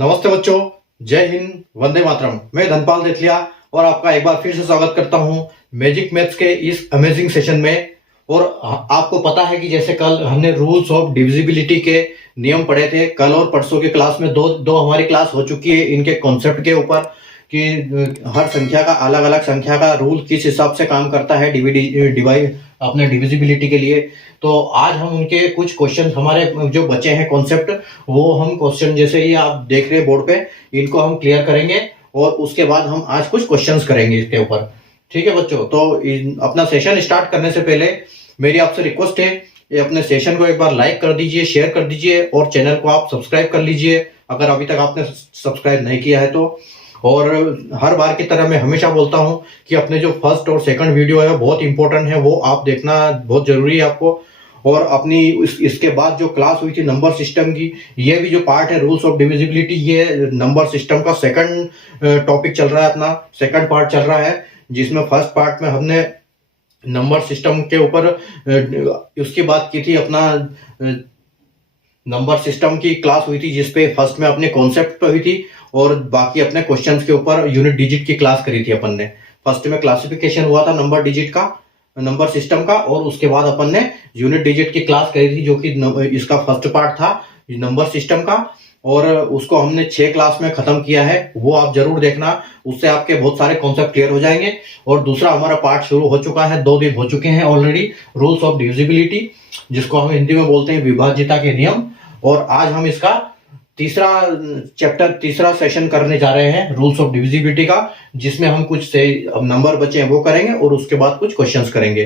नमस्ते बच्चों, जय हिंद, वंदे मातरम। मैं धनपाल देथलिया और आपका एक बार फिर से स्वागत करता हूं मैजिक मैथ्स के इस अमेजिंग सेशन में। और आपको पता है कि जैसे कल हमने रूल्स ऑफ डिविजिबिलिटी के नियम पढ़े थे, कल और परसों की क्लास में दो हमारी क्लास हो चुकी है इनके कॉन्सेप्ट के ऊपर कि हर संख्या का अलग अलग संख्या का रूल किस हिसाब से काम करता है डिवाइड अपने डिविजिबिलिटी के लिए। तो आज हम उनके कुछ क्वेश्चन हमारे जो बचे हैं कॉन्सेप्ट, वो हम क्वेश्चन जैसे ही आप देख रहे हैं बोर्ड पे, इनको हम क्लियर करेंगे और उसके बाद हम आज कुछ क्वेश्चंस करेंगे इसके ऊपर। ठीक है बच्चों, तो अपना सेशन स्टार्ट करने से पहले मेरी आपसे रिक्वेस्ट है, ये अपने सेशन को एक बार लाइक कर दीजिए, शेयर कर दीजिए और चैनल को आप सब्सक्राइब कर लीजिए अगर अभी तक आपने सब्सक्राइब नहीं किया है तो। और हर बार की तरह मैं हमेशा बोलता हूं कि अपने जो फर्स्ट और सेकंड वीडियो है बहुत इंपॉर्टेंट है, वो आप देखना बहुत जरूरी है आपको। और अपनी इसके बाद जो क्लास हुई थी नंबर सिस्टम की, ये भी जो पार्ट है रूल्स ऑफ डिविजिबिलिटी, ये नंबर सिस्टम का सेकंड टॉपिक चल रहा है, अपना सेकंड पार्ट चल रहा है, जिसमें फर्स्ट पार्ट में हमने नंबर सिस्टम के ऊपर उसकी बात की थी। अपना नंबर सिस्टम की क्लास हुई थी जिसपे फर्स्ट में अपने कॉन्सेप्ट पे हुई थी और बाकी अपने क्वेश्चंस के ऊपर यूनिट डिजिट की क्लास करी थी अपन ने। फर्स्ट में क्लासिफिकेशन हुआ था नंबर डिजिट का, नंबर सिस्टम का, और उसके बाद अपन ने यूनिट डिजिट की क्लास करी थी जो कि इसका फर्स्ट पार्ट था नंबर सिस्टम का, और उसको हमने 6 क्लास में खत्म किया है। वो आप जरूर देखना, उससे आपके बहुत सारे कॉन्सेप्ट क्लियर हो जाएंगे। और दूसरा हमारा पार्ट शुरू हो चुका है, 2 दिन हो चुके हैं ऑलरेडी, रूल्स ऑफ डिविजिबिलिटी, जिसको हम हिंदी में बोलते हैं विभाज्यता के नियम। और आज हम इसका तीसरा सेशन करने जा रहे हैं रूल्स ऑफ डिविजिबिलिटी का, जिसमें हम कुछ से नंबर बचे हैं वो करेंगे और उसके बाद कुछ क्वेश्चंस करेंगे।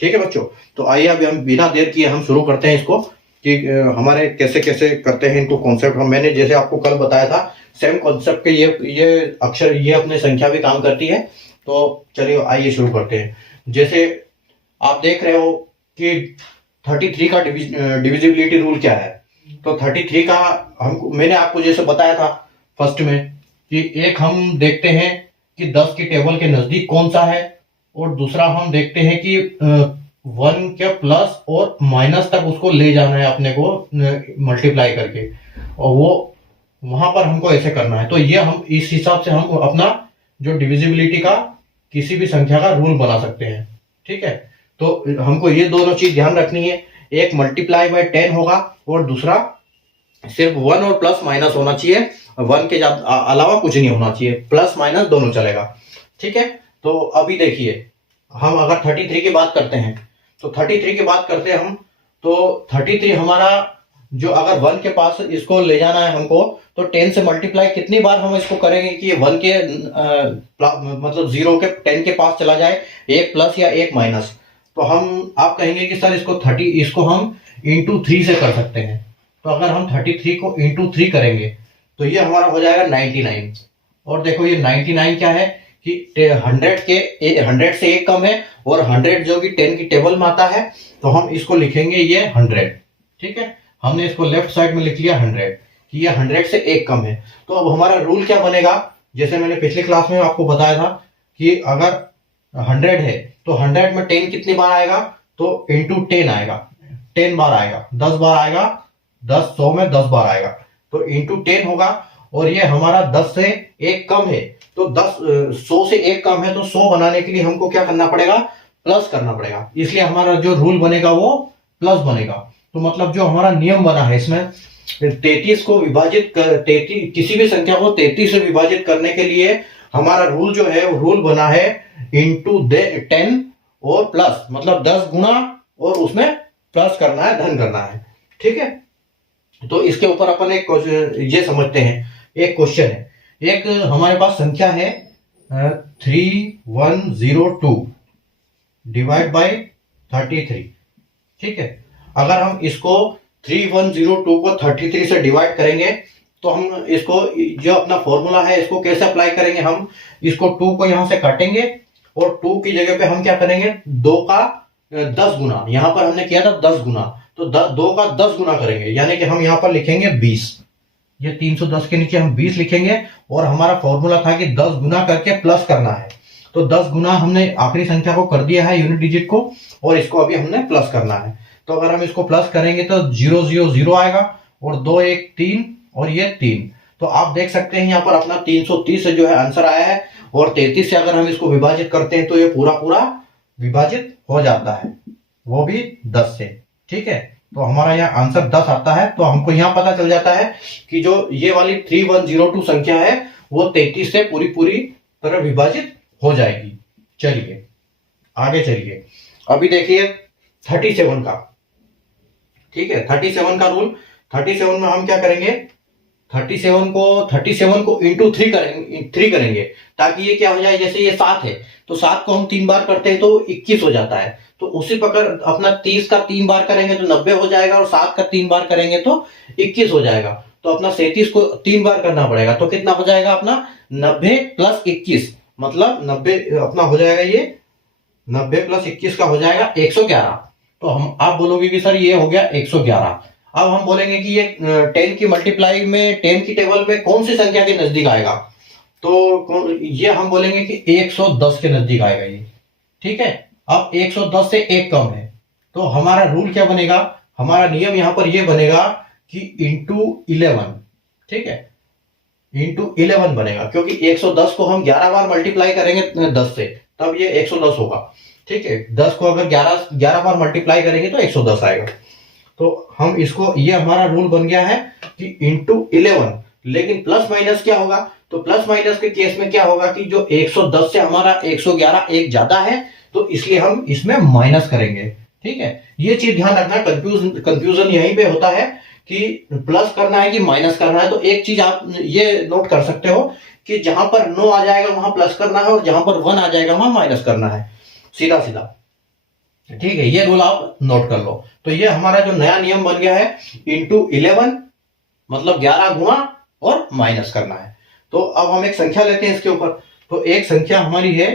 ठीक है बच्चों, तो आइए अभी हम बिना देर किए हम शुरू करते हैं इसको कि हमारे कैसे कैसे करते हैं इनको कॉन्सेप्ट। हम मैंने जैसे आपको कल बताया था सेम कॉन्सेप्ट के ये अक्षर, ये अपने संख्या भी काम करती है। तो चलिए आइए शुरू करते हैं। जैसे आप देख रहे हो कि 33 का डिविजिबिलिटी रूल क्या है। तो 33 का मैंने आपको जैसे बताया था फर्स्ट में कि एक हम देखते हैं कि 10 की टेबल के नजदीक कौन सा है, और दूसरा हम देखते हैं कि 1 के प्लस और माइनस तक उसको ले जाना है अपने को मल्टीप्लाई करके, और वो वहां पर हमको ऐसे करना है। तो ये हम इस हिसाब से हम अपना जो डिविजिबिलिटी का किसी भी संख्या का रूल बना सकते हैं। ठीक है, तो हमको ये दोनों चीज ध्यान रखनी है, एक मल्टीप्लाई बाय 10 होगा और दूसरा सिर्फ 1 और प्लस माइनस होना चाहिए, 1 के अलावा कुछ नहीं होना चाहिए, प्लस माइनस दोनों चलेगा। ठीक है, तो अभी देखिए हम अगर 33 की बात करते हैं, तो 33 की बात करते हैं हम, तो 33 हमारा जो अगर 1 के पास इसको ले जाना है हमको, तो 10 से मल्टीप्लाई कितनी बार हम इसको करेंगे कि 1 के मतलब 0 के 10 के पास चला जाए, एक प्लस या एक माइनस। तो हम आप कहेंगे कि सर इसको हम इंटू 3 से कर सकते हैं। तो अगर हम 33 को इंटू 3 करेंगे तो ये हमारा हो जाएगा 99। और देखो ये 99 क्या है कि 100 से एक कम है, और 100 जो कि 10 की टेबल में आता है, तो हम इसको लिखेंगे ये 100। ठीक है, हमने इसको लेफ्ट साइड में लिख लिया 100 कि ये 100 से एक कम है। तो अब हमारा रूल क्या बनेगा, जैसे मैंने पिछली क्लास में आपको बताया था कि अगर 100 है तो 100 में 10 कितनी बार आएगा, तो इंटू 10 आएगा, 10 बार आएगा, 10 बार आएगा, 10 100 में 10 बार आएगा, तो इंटू 10 होगा। और ये हमारा 10 से एक कम है, तो 100 से एक कम है, तो 100 बनाने के लिए हमको क्या करना पड़ेगा, प्लस करना पड़ेगा। इसलिए हमारा जो रूल बनेगा वो प्लस बनेगा। तो मतलब जो हमारा नियम बना है इसमें 33 को विभाजित कर 33 किसी भी संख्या को 33 से विभाजित करने के लिए हमारा रूल जो है वो रूल बना है इंटू 10 और प्लस, मतलब 10 गुना और उसमें प्लस करना है, धन करना है। ठीक है, तो इसके ऊपर अपन एक ये समझते हैं, एक क्वेश्चन है, एक हमारे पास संख्या है 3102 डिवाइड बाय 33। ठीक है, अगर हम इसको 3102 को 33 से डिवाइड करेंगे तो हम इसको जो अपना फॉर्मूला है इसको कैसे अप्लाई करेंगे, हम इसको 2 को यहां से काटेंगे और 2 की जगह पे हम क्या करेंगे, 2 का 10 गुना, यहां पर हमने किया था 10 गुना, तो 2 का 10 गुना करेंगे, यानी कि हम यहां पर लिखेंगे 20। ये 310 के नीचे हम 20 लिखेंगे, और हमारा फॉर्मूला था कि 10 गुना करके प्लस करना है। तो 10 गुना हमने आखिरी संख्या को कर दिया है यूनिट डिजिट को, और इसको अभी हमने प्लस करना है। तो अगर हम इसको प्लस करेंगे तो 0 0 0 आएगा, और 2 1 3 और ये 3, तो आप देख सकते हैं यहाँ पर अपना 330 से जो है आंसर आया है, और 33 से अगर हम इसको विभाजित करते हैं तो ये पूरा पूरा विभाजित हो जाता है, वो भी 10 से। ठीक है, तो हमारा यहाँ आंसर 10 आता है। तो हमको यहाँ पता चल जाता है कि जो ये वाली 3102 संख्या है वो 33 से पूरी पूरी तरह विभाजित हो जाएगी। चलिए आगे चलिए, अभी देखिए 37 का। ठीक है, 37 का रूल, 37 में हम क्या करेंगे, 37 को इंटू 3 करेंगे ताकि ये क्या हो जाए, जैसे ये 7 है तो 7 को हम 3 बार करते हैं तो 21 हो जाता है। तो उसी प्रकार अपना 30 का 3 बार करेंगे तो 90 हो जाएगा, और 7 का 3 बार करेंगे तो 21 हो जाएगा। तो अपना 37 को 3 बार करना पड़ेगा, तो कितना हो जाएगा अपना 90 प्लस 21, मतलब 90 अपना हो जाएगा, ये 90 प्लस 21 का हो जाएगा 111। तो हम आप बोलोगे कि सर ये हो गया 111। अब हम बोलेंगे कि ये 10 की मल्टीप्लाई में 10 की टेबल में कौन सी संख्या के नजदीक आएगा, तो ये हम बोलेंगे कि 110 के नजदीक आएगा ये। ठीक है, अब 110 से एक कम है, तो हमारा रूल क्या बनेगा, हमारा नियम यहां पर ये बनेगा कि इंटू 11। ठीक है, इंटू 11 बनेगा, क्योंकि 110 को हम 11 बार मल्टीप्लाई करेंगे 10 से, तब ये 110 होगा। ठीक है, 10 को अगर 11 बार मल्टीप्लाई करेंगे तो 110 आएगा। तो हम इसको, ये हमारा रूल बन गया है कि इंटू 11। लेकिन प्लस माइनस क्या होगा, तो प्लस माइनस के केस में क्या होगा कि जो 110 से हमारा 111 एक ज्यादा है, तो इसलिए हम इसमें माइनस करेंगे। ठीक है, ये चीज ध्यान रखना, कंफ्यूजन यहीं पे होता है कि प्लस करना है कि माइनस करना है। तो एक चीज आप ये नोट कर सकते हो कि जहां पर 9 आ जाएगा वहां प्लस करना है, और जहां पर 1 आ जाएगा वहां माइनस करना है, सीधा सीधा। ठीक है, ये रूल आप नोट कर लो। तो ये हमारा जो नया नियम बन गया है, इंटू 11 मतलब 11 गुणा और माइनस करना है। तो अब हम एक संख्या लेते हैं इसके ऊपर। तो एक संख्या हमारी है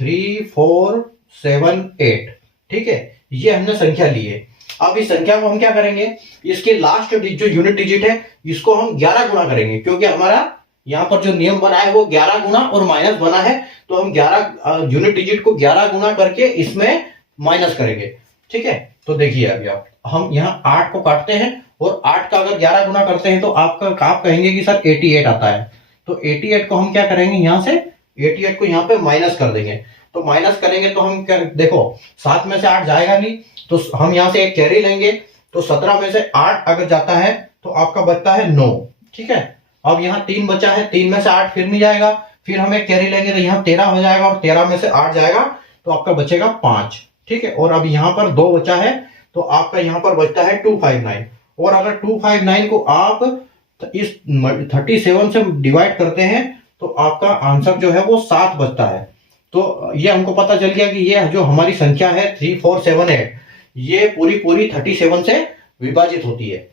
3478। ठीक है, ये हमने संख्या ली है। अब इस संख्या को हम क्या करेंगे, इसके लास्ट जो यूनिट डिजिट है इसको हम 11 गुणा करेंगे, क्योंकि हमारा यहां पर जो नियम बना है वो 11 गुणा और माइनस बना है। तो हम 11 यूनिट डिजिट को 11 गुणा करके इसमें माइनस करेंगे। ठीक है, तो देखिए अभी हम यहाँ 8 को काटते हैं, और 8 का अगर 11 गुना करते हैं तो आप कहेंगे कि सर 88 आता है। तो 88 को हम क्या करेंगे, यहाँ से 88 को यहाँ पे माइनस कर देंगे। तो माइनस करेंगे तो हम क्या, देखो 7 में से 8 जाएगा नहीं, तो हम यहाँ से एक कैरी लेंगे। तो 17 में से 8 अगर जाता है तो आपका बचता है 9। ठीक है, अब यहाँ 3 बचा है, 3 में से 8 फिर नहीं जाएगा, फिर हम एक कैरी लेंगे तो यहाँ 13 हो जाएगा, और 13 में से 8 जाएगा तो आपका बचेगा 5। ठीक है, और अब यहाँ पर 2 बचा है, तो आपका यहाँ पर बचता है 259। और अगर 259 को आप इस 37 से डिवाइड करते हैं तो आपका आंसर जो है वो 7 बचता है। तो ये हमको पता चल गया कि ये जो हमारी संख्या है 3478, ये पूरी पूरी 37 से विभाजित होती है।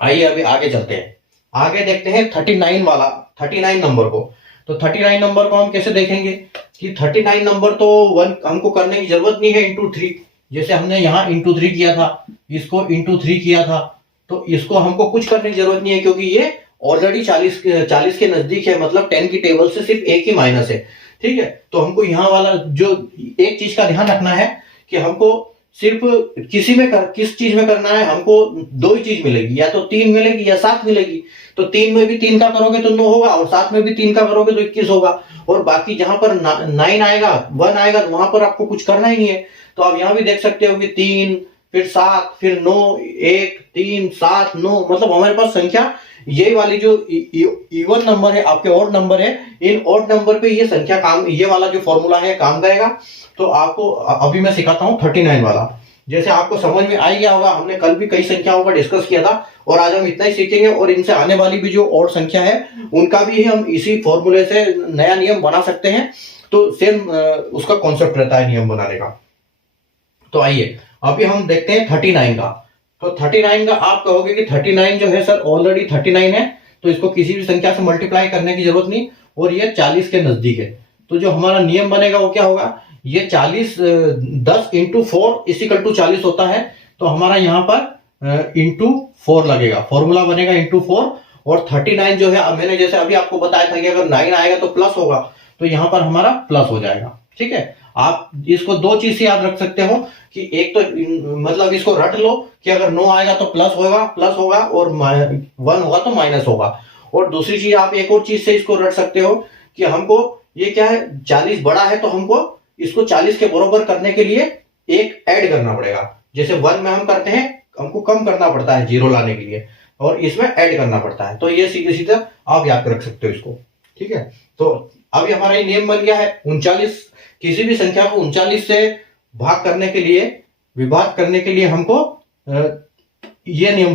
आइए अभी आगे चलते हैं, आगे देखते हैं 39 नंबर को। तो 39 नंबर को हम कैसे देखेंगे कि 39 नंबर तो 1 हमको करने की जरूरत नहीं है, इंटू 3। जैसे हमने यहाँ इंटू 3 किया था, इसको इंटू 3 किया था, तो इसको हमको कुछ करने की जरूरत नहीं है, क्योंकि ये ऑलरेडी 40 के नजदीक है, मतलब 10 की टेबल से सिर्फ एक ही माइनस है। ठीक है, तो हमको यहाँ वाला जो एक चीज का ध्यान रखना है कि हमको सिर्फ किस चीज में करना है, हमको 2 ही चीज मिलेगी, या तो 3 मिलेगी या 7 मिलेगी। तो 3 में भी 3 का करोगे तो 9 होगा, और 7 में भी 3 का करोगे तो 21 होगा। और बाकी जहां पर 9 आएगा, 1 आएगा, तो वहां पर आपको कुछ करना ही नहीं है। तो आप यहां भी देख सकते हो कि 3 फिर 7 फिर 9, 1 3 7 9, मतलब हमारे पास संख्या ये वाली जो इवन नंबर है, आपके ऑड नंबर है, इन ऑड नंबर पे ये संख्या काम, ये वाला जो फॉर्मूला है काम करेगा। तो आपको अभी मैं सिखाता हूँ 39 वाला, जैसे आपको समझ में आ गया होगा। हमने कल भी कई संख्याओं का डिस्कस किया था, और आज हम इतना ही सीखेंगे, और इनसे आने वाली भी जो और संख्या है उनका भी हम इसी फॉर्मूले से नया नियम बना सकते हैं। तो सेम उसका कॉन्सेप्ट रहता है नियम बनाने का। तो आइए अभी हम देखते हैं 39 का। तो 39 का आप कहोगे कि 39 जो है सर ऑलरेडी 39 है, तो इसको किसी भी संख्या से मल्टीप्लाई करने की जरूरत नहीं, और ये 40 के नजदीक है। तो जो हमारा नियम बनेगा वो क्या होगा, ये 10 इंटू 4 इक्वल टू 40 होता है। तो हमारा यहाँ पर इंटू 4 लगेगा, फॉर्मूला बनेगा इंटू 4। और 39 जो है, मैंने जैसे अभी आपको बताया था कि अगर 9 आएगा तो प्लस होगा, तो यहाँ पर हमारा प्लस हो जाएगा। ठीक है, आप इसको 2 चीज से याद रख सकते हो कि एक तो मतलब इसको रट लो कि अगर 9 आएगा तो प्लस होगा, और 1 होगा तो माइनस होगा। और दूसरी चीज आप एक और चीज से इसको रट सकते हो कि हमको ये क्या है, 40 बड़ा है तो हमको इसको 40 के बराबर करने के लिए एक ऐड करना पड़ेगा। जैसे 1 में हम करते हैं, हमको कम करना पड़ता है 0 लाने के लिए, और इसमें ऐड करना पड़ता है। तो ये सीधे सीधे आप याद रख सकते हो इसको, ठीक है। तो अभी हमारा ये नियम बन गया है 39, किसी भी संख्या को 39 से भाग करने के लिए, विभाग करने के लिए हमको ये नियम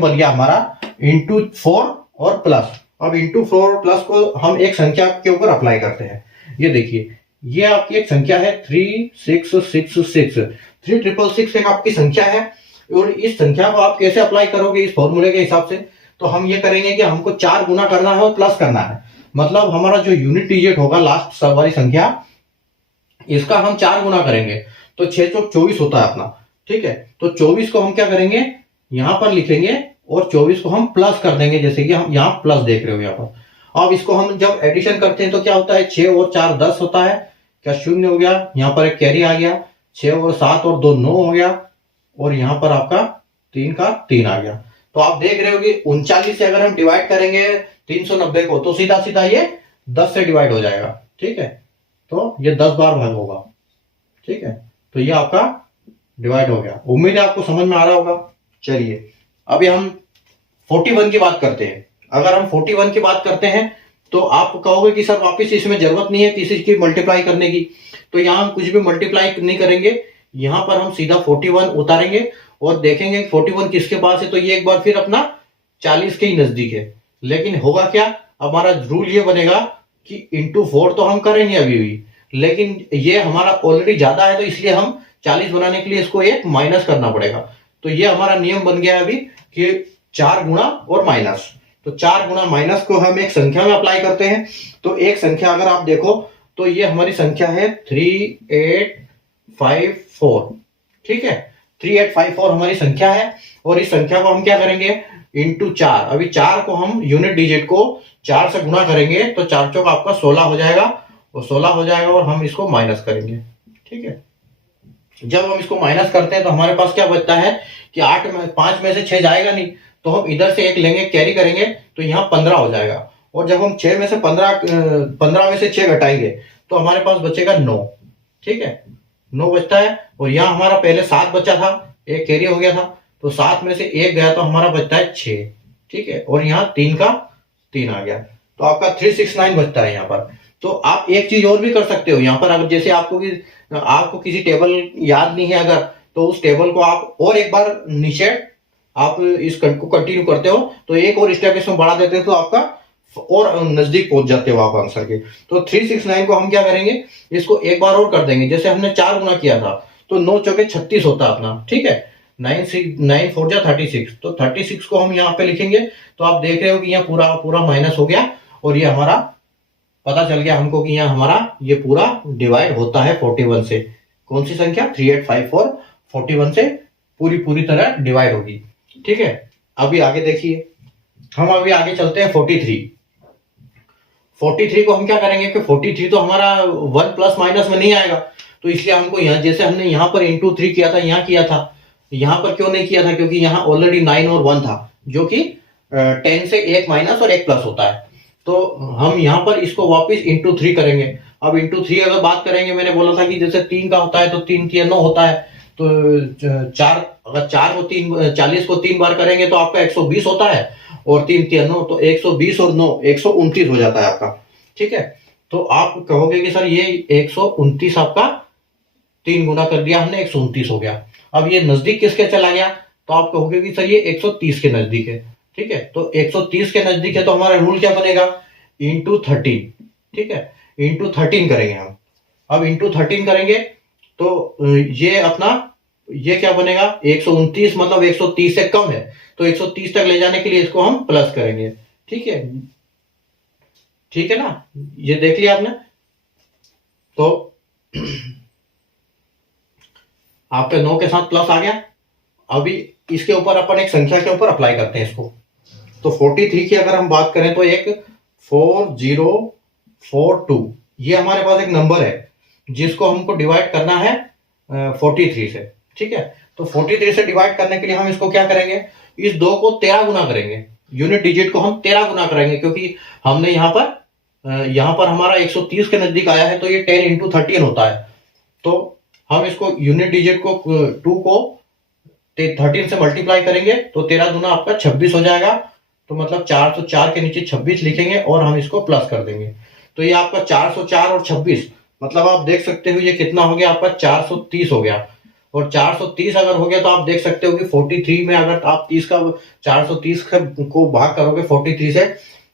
बन गया हमारा इंटू 4 और प्लस। अब इंटू 4 और प्लस को हम एक संख्या के ऊपर अप्लाई करते हैं। ये देखिए, ये आपकी एक संख्या है 3666, 3666 एक आपकी संख्या है। और इस संख्या को आप कैसे अप्लाई करोगे इस फॉर्मूले के हिसाब से, तो हम ये करेंगे कि हमको 4 गुना करना है और प्लस करना है। मतलब हमारा जो यूनिट डिजिट होगा लास्ट वाली संख्या, इसका हम 4 गुना करेंगे तो 6 चौक 24 होता है अपना, ठीक है। तो 24 को हम क्या करेंगे, यहां पर लिखेंगे और 24 को हम प्लस कर देंगे, जैसे कि हम यहाँ प्लस देख रहे हो यहाँ पर। अब इसको हम जब एडिशन करते हैं तो क्या होता है, 6 और 4 10 होता है, क्या 0 हो गया, यहाँ पर एक कैरी आ गया, 6 और 7 और 2 9 हो गया, और यहाँ पर आपका 3 का 3 आ गया। तो आप देख रहे हो कि 39 से अगर हम डिवाइड करेंगे 390 को, तो सीधा सीधा ये 10 से डिवाइड हो जाएगा, ठीक है। तो ये 10 बार भाग होगा, ठीक है। तो ये आपका डिवाइड हो गया। उम्मीद है आपको समझ में आ रहा होगा। चलिए अभी हम 41 की बात करते हैं। अगर हम 41 की बात करते हैं तो आप कहोगे कि सर वापस इसमें जरूरत नहीं है किसी की मल्टीप्लाई करने की, तो यहाँ हम कुछ भी मल्टीप्लाई नहीं करेंगे, यहाँ पर हम सीधा 41 उतारेंगे और देखेंगे 41 किसके पास है, तो ये एक बार फिर अपना 40 के ही नजदीक है। लेकिन होगा क्या, हमारा रूल ये बनेगा कि इंटू 4 तो हम करेंगे अभी भी, लेकिन ये हमारा ऑलरेडी ज्यादा है, तो इसलिए हम 40 बनाने के लिए इसको एक माइनस करना पड़ेगा। तो ये हमारा नियम बन गया है अभी कि 4 गुना और माइनस। तो 4 गुना माइनस को हम एक संख्या में अप्लाई करते हैं। तो एक संख्या अगर आप देखो तो ये हमारी संख्या है 3854, ठीक है। 3854 हमारी संख्या है, और इस संख्या को हम क्या करेंगे, इंटू 4। अभी 4 को हम यूनिट डिजिट को 4 से गुना करेंगे तो 4 चौक आपका 16 हो जाएगा, और 16 हो जाएगा, और हम इसको माइनस करेंगे, ठीक है। जब हम इसको माइनस करते हैं तो हमारे पास क्या बचता है कि 5 में से 6 जाएगा नहीं, तो हम इधर से एक लेंगे, कैरी करेंगे, तो यहाँ 15 हो जाएगा। और जब हम 6 में से 15 में से 6 घटाएंगे तो हमारे पास बचेगा 9, ठीक है। 9 बचता है, और यहाँ हमारा पहले 7 बचा था, एक कैरी हो गया था, तो 7 में से 1 गया तो हमारा बचता है 6, ठीक है। और यहाँ 3 का 3 आ गया, तो आपका 369 बचता है यहाँ पर। तो आप एक चीज और भी कर सकते हो यहाँ पर, अगर जैसे आपको किसी टेबल याद नहीं है अगर, तो उस टेबल को आप और एक बार नीचे आप इस को कंटिन्यू करते हो, तो एक और स्टेप इसमें बढ़ा देते हो, तो आपका और नजदीक पहुंच जाते हो आप आंसर के। तो 369 को हम क्या करेंगे, इसको एक बार और कर देंगे। जैसे हमने 4 गुना किया था तो 9 चौके 36 होता है अपना, ठीक है। 9 4 जा 36, तो 36 को हम यहाँ पे लिखेंगे। तो आप देख रहे हो कि यहाँ पूरा पूरा माइनस हो गया, और ये हमारा पता चल गया हमको कि यहाँ हमारा ये पूरा डिवाइड होता है 41 से। कौन सी संख्या, 3854 41 से पूरी तरह डिवाइड होगी, ठीक है। अभी आगे देखिए, हम अभी आगे चलते हैं 43 को हम क्या करेंगे कि 43 तो हमारा 1 प्लस माइनस में नहीं आएगा, तो इसलिए हमको यहाँ, जैसे हमने यहाँ पर इंटू 3 किया था, यहाँ किया था, यहाँ पर क्यों नहीं किया था, क्योंकि यहाँ ऑलरेडी 9 और 1 था, जो कि 10 से एक माइनस और एक प्लस होता है। तो हम यहाँ पर इसको वापस इंटू 3 करेंगे। अब इंटू 3 अगर बात करेंगे, मैंने बोला था कि जैसे 3 का होता है तो 3 3 9 होता है, तो 4 अगर 40 को 3 बार करेंगे तो आपका 120 होता है, और 3 3 9, तो 120 और 9 129 हो जाता है आपका, ठीक है। तो आप कहोगे कि सर ये 129 आपका 3 गुना कर दिया हमने, 129 हो गया। अब ये नजदीक किसके चला गया, तो आप कहोगे कि सर ये 130 के नजदीक है, ठीक है। तो 130 के नजदीक है, तो हमारा रूल क्या बनेगा, इंटू 13, ठीक है। इंटू 13 करेंगे हम। अब इंटू 13 करेंगे तो ये अपना ये क्या बनेगा, 129, मतलब 130 से कम है, तो 130 तक ले जाने के लिए इसको हम प्लस करेंगे, ठीक है, ठीक है ना। ये देख लिया आपने। तो आपके 9 के साथ प्लस आ गया। अभी इसके ऊपर अपन एक संख्या के ऊपर अप्लाई करते हैं इसको। तो 43 की अगर हम बात करें तो एक 4042, ये हमारे पास एक नंबर है जिसको हमको डिवाइड करना है 43 से, ठीक है। तो 43 से डिवाइड करने के लिए हम इसको क्या करेंगे, इस 2 को 13 गुना करेंगे। यूनिट डिजिट को हम 13 गुना करेंगे, क्योंकि हमने यहाँ पर हमारा 130 के नजदीक आया है, तो ये 10 इंटू 13 होता है। तो हम इसको यूनिट डिजिट को 2 को 13 से मल्टीप्लाई करेंगे तो 13 दूना आपका 26 हो जाएगा। तो मतलब 404 के नीचे 26 लिखेंगे और हम इसको प्लस कर देंगे। तो ये आपका 404 और 26, मतलब आप देख सकते हो ये कितना हो गया आपका 430 हो गया। और 430 अगर हो गया तो आप देख सकते हो कि 43 में अगर आप 30 का 430 को भाग करोगे 43 से,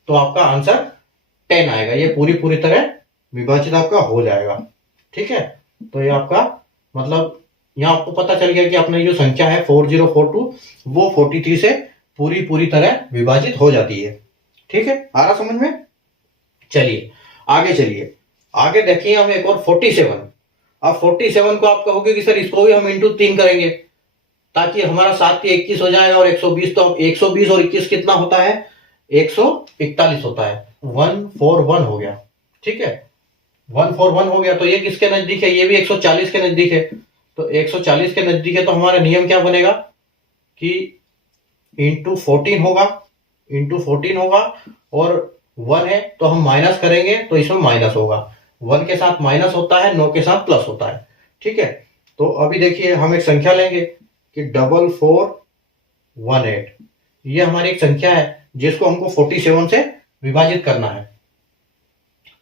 तो आपका आंसर 10 आएगा। ये पूरी तरह विभाजित आपका हो जाएगा। ठीक है, तो ये आपका मतलब यहाँ आपको पता चल गया कि अपनी जो संख्या है 4042 वो 43 से पूरी तरह विभाजित हो जाती है। ठीक है, आ रहा समझ में? चलिए आगे देखिए हम एक और 47। अब 47 को आप कहोगे कि सर इसको भी हम इंटू 3 करेंगे ताकि हमारा 7 के 21 हो जाएगा, और 120, तो 120 और 21 कितना होता है? 141 होता है। 141 हो गया। ठीक है, 141 हो गया। तो ये किसके नजदीक है? ये भी 140 के नजदीक है। तो 140 के नजदीक है तो हमारा नियम क्या बनेगा कि इंटू 14 होगा और 1 है तो हम माइनस करेंगे तो इसमें माइनस होगा। 1 के साथ माइनस होता है, 9 के साथ प्लस होता है। ठीक है, तो अभी देखिए हम एक संख्या लेंगे कि 4418। ये हमारी एक संख्या है जिसको हमको 47 से विभाजित करना है।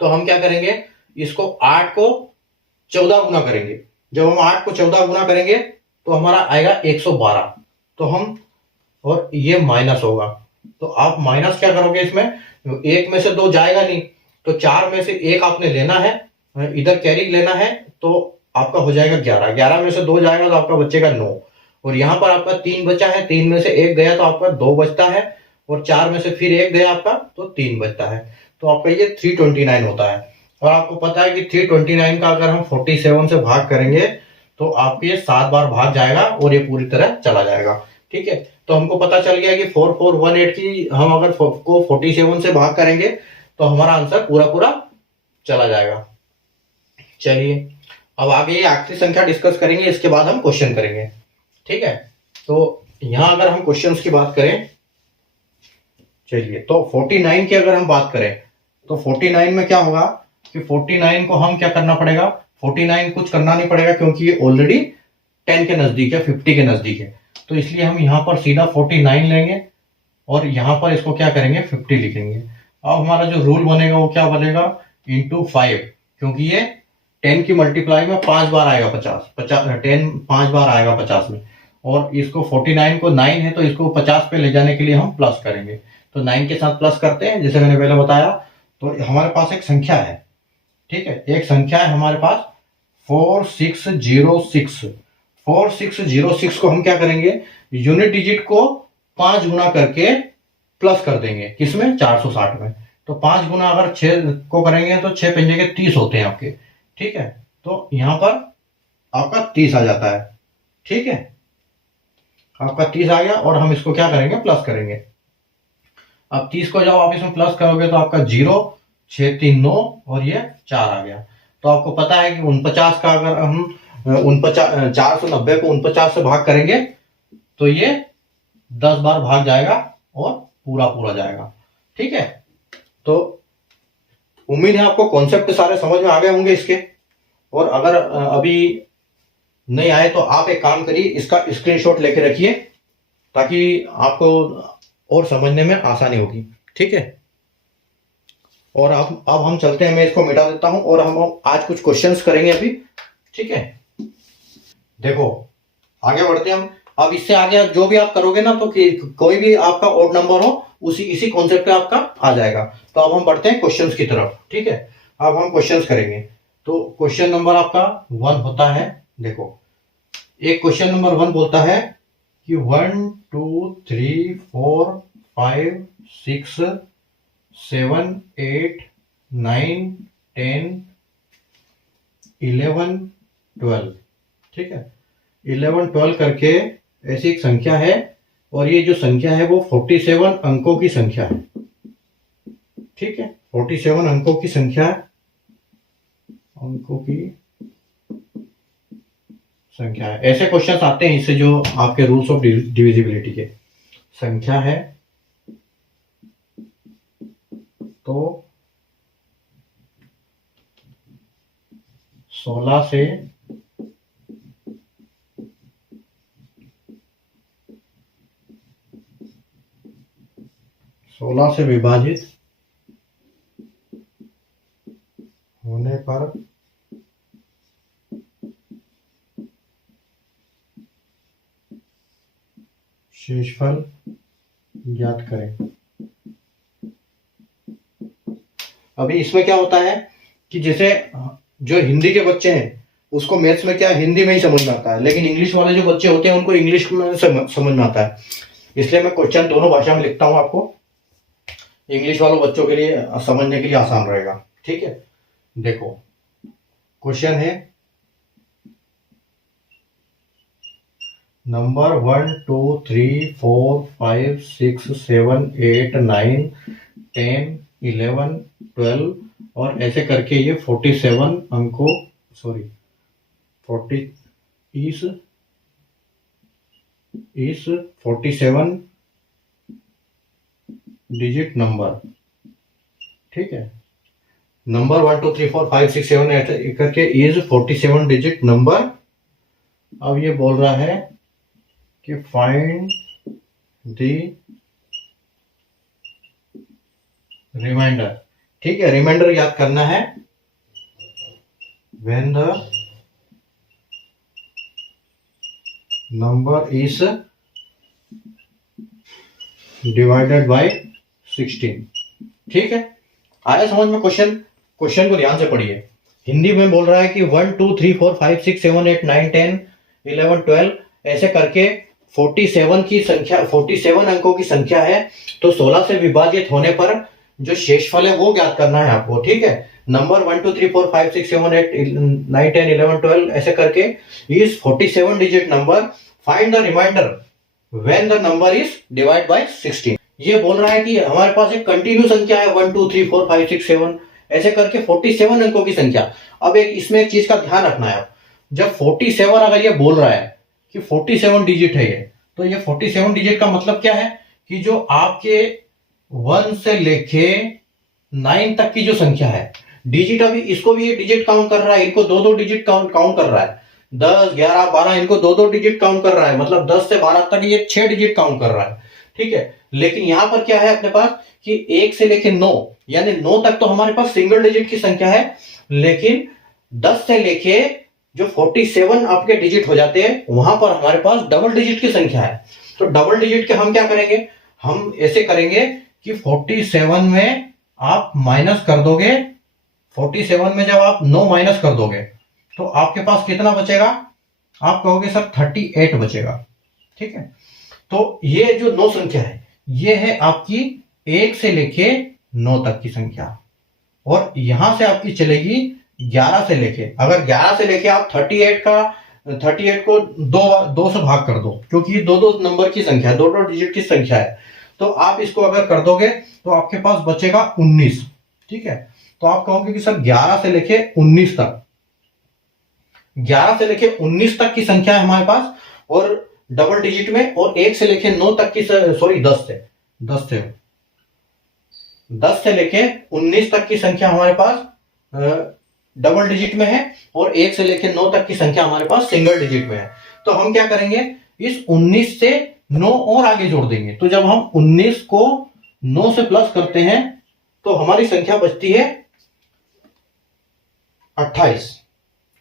तो हम क्या करेंगे, इसको 8 को 14 गुना करेंगे। जब हम 8 को 14 गुना करेंगे तो हमारा आएगा 112। तो हम, और ये माइनस होगा, तो आप माइनस क्या करोगे इसमें, एक में से 2 जाएगा नहीं, तो 4 में से 1 आपने लेना है, इधर कैरी लेना है, तो आपका हो जाएगा 11। 11 में से 2 जाएगा तो आपका बचेगा 9। और यहाँ पर आपका 3 बचा है, 3 में से 1 गया तो आपका 2 बचता है, और 4 में से फिर 1 गया आपका तो 3 बचता है। तो आपका ये 329 होता है। और आपको पता है कि 329 का अगर हम 47 से भाग करेंगे तो आपके ये 7 बार भाग जाएगा और ये पूरी तरह चला जाएगा। ठीक है, तो हमको पता चल गया कि 4418 की हम अगर को 47 से भाग करेंगे तो हमारा आंसर पूरा चला जाएगा। चलिए अब आगे ये आखिरी संख्या डिस्कस करेंगे, इसके बाद हम क्वेश्चन करेंगे। ठीक है, तो यहां अगर हम क्वेश्चंस की बात करें, चलिए, तो 49 की अगर हम बात करें तो 49 में क्या होगा कि 49 को हम क्या करना पड़ेगा, 49 कुछ करना नहीं पड़ेगा क्योंकि ये ऑलरेडी 10 के नजदीक है, 50 के नजदीक है। तो इसलिए हम यहाँ पर सीधा 49 लेंगे और यहाँ पर इसको क्या करेंगे, 50 लिखेंगे। अब हमारा जो रूल बनेगा वो क्या बनेगा, इंटू 5, क्योंकि ये 10 की मल्टीप्लाई में 5 बार आएगा 10 5 बार आएगा 50 में। और इसको 49 को 9 है तो इसको 50 पे ले जाने के लिए हम प्लस करेंगे। तो 9 के साथ प्लस करते हैं, जैसे मैंने पहले बताया। तो हमारे पास एक संख्या है, ठीक है, एक संख्या है हमारे पास 4606। 4606 को हम क्या करेंगे, यूनिट डिजिट को 5 गुना करके प्लस कर देंगे, किसमें, 460 में। तो 5 गुना अगर 6 को करेंगे तो 6 पंजे के 30 होते हैं आपके। ठीक है, तो यहां पर आपका 30 आ जाता है। ठीक है, आपका 30 आ गया और हम इसको क्या करेंगे, प्लस करेंगे। अब 30 को जब आप इसमें प्लस करोगे तो आपका 0, 6 3 9 और ये 4 आ गया। तो आपको पता है कि 49 का अगर हम 490 को 49 से भाग करेंगे तो ये 10 बार भाग जाएगा और पूरा जाएगा। ठीक है, तो उम्मीद है आपको कॉन्सेप्ट सारे समझ में आ गए होंगे इसके। और अगर अभी नहीं आए तो आप एक काम करिए, इसका स्क्रीनशॉट लेके रखिए ताकि आपको और समझने में आसानी होगी। ठीक है, और अब हम चलते हैं, मैं इसको मिटा देता हूं और हम आज कुछ क्वेश्चंस करेंगे अभी। ठीक है, देखो आगे बढ़ते हैं हम। अब इससे आगे जो भी आप करोगे ना, तो कोई भी आपका ऑड नंबर हो इसी कॉन्सेप्ट पे आपका आ जाएगा। तो अब हम बढ़ते हैं क्वेश्चंस की तरफ। ठीक है, अब हम क्वेश्चंस करेंगे। तो क्वेश्चन नंबर आपका 1 होता है, देखो एक क्वेश्चन नंबर 1 बोलता है कि 1 2 3 4 5 6 7 8 9 10 11 12। ठीक है, 11 12 करके ऐसी एक संख्या है और ये जो संख्या है वो 47 अंकों की संख्या है। ठीक है, 47 अंकों की संख्या है, अंकों की संख्या है। ऐसे क्वेश्चन आते हैं इससे जो आपके रूल्स ऑफ डिविजिबिलिटी के। संख्या है तो 16 से 16 से विभाजित होने पर शेषफल ज्ञात करें। अभी इसमें क्या होता है कि जैसे जो हिंदी के बच्चे हैं उसको मैथ्स में क्या हिंदी में ही समझ में आता है, लेकिन इंग्लिश वाले जो बच्चे होते हैं उनको इंग्लिश में समझ में आता है। इसलिए मैं क्वेश्चन दोनों भाषा में लिखता हूं, आपको इंग्लिश वालों बच्चों के लिए समझने के लिए आसान रहेगा। ठीक है, देखो क्वेश्चन है नंबर 1 2 3 4 5 6 7 8 9 10 11 12 और ऐसे करके ये 47 अंकों 40 इस 47 डिजिट नंबर। ठीक है, नंबर 1 2 3 4 5 6 7 8 करके इज 47 डिजिट नंबर। अब ये बोल रहा है कि फाइंड द रिमाइंडर। ठीक है, रिमाइंडर याद करना है। When the number is divided by 16। ठीक है, आया समझ में क्वेश्चन? क्वेश्चन को ध्यान से पढ़िए। हिंदी में बोल रहा है कि 1 2 3 4 5 6 7 8 9 10 11 12 ऐसे करके 47 की संख्या 47 अंकों की संख्या है, तो 16 से विभाजित होने पर जो शेषफल है वो ज्ञात करना है आपको। ठीक है, नंबर 1 2 3 4 5 6 7 8 9 10 11 12 ऐसे करके is 47 digit number, find the remainder when the number is divide by 16। ये बोल रहा है कि हमारे पास एक कंटिन्यू संख्या है 1 2 3 4 5 6 7 ऐसे करके 47 अंकों की संख्या। अब एक इसमें एक चीज का ध्यान रखना है, जब 47 अगर ये बोल रहा है कि 47 डिजिट है ये, तो ये 47 डिजिट का मतलब क्या है कि जो आपके 1 से लेके 9 तक की जो संख्या है डिजिट, अभी इसको भी ये डिजिट काउंट कर रहा है, इनको दो डिजिट काउंट कर रहा है। 10 11 12 इनको दो डिजिट काउंट कर रहा है, मतलब 10 से 12 तक ये 6 डिजिट काउंट कर रहा है। ठीक है, लेकिन यहां पर क्या है अपने पास कि 1 से लेके 9 यानी 9 तक तो हमारे पास सिंगल डिजिट की संख्या है, लेकिन 10 से लेके जो 47 आपके डिजिट हो जाते हैं वहां पर हमारे पास डबल डिजिट की संख्या है। तो डबल डिजिट के हम क्या करेंगे, हम ऐसे करेंगे कि 47 में आप माइनस कर दोगे, 47 में जब आप 9 माइनस कर दोगे तो आपके पास कितना बचेगा, आप कहोगे सर 38 बचेगा। ठीक है, तो ये जो 9 संख्या है ये है आपकी 1 से लेके 9 तक की संख्या, और यहां से आपकी चलेगी 11 से लेके, अगर 11 से लेके आप 38 को दो से भाग कर दो, क्योंकि ये दो नंबर की संख्या है, दो डिजिट की संख्या है, तो आप इसको अगर कर दोगे तो आपके पास बचेगा 19। ठीक है, तो आप कहोगे कि सर 11 से लेके 19 तक, 11 से लेके 19 तक की संख्या है हमारे पास और डबल डिजिट में, और 1 से लेके 9 तक की 10 से लेके 19 तक की संख्या हमारे पास डबल डिजिट में है, और 1 से लेके 9 तक की संख्या हमारे पास सिंगल डिजिट में है। तो हम क्या करेंगे, इस 19 से 9 और आगे जोड़ देंगे, तो जब हम 19 को 9 से प्लस करते हैं तो हमारी संख्या बचती है 28।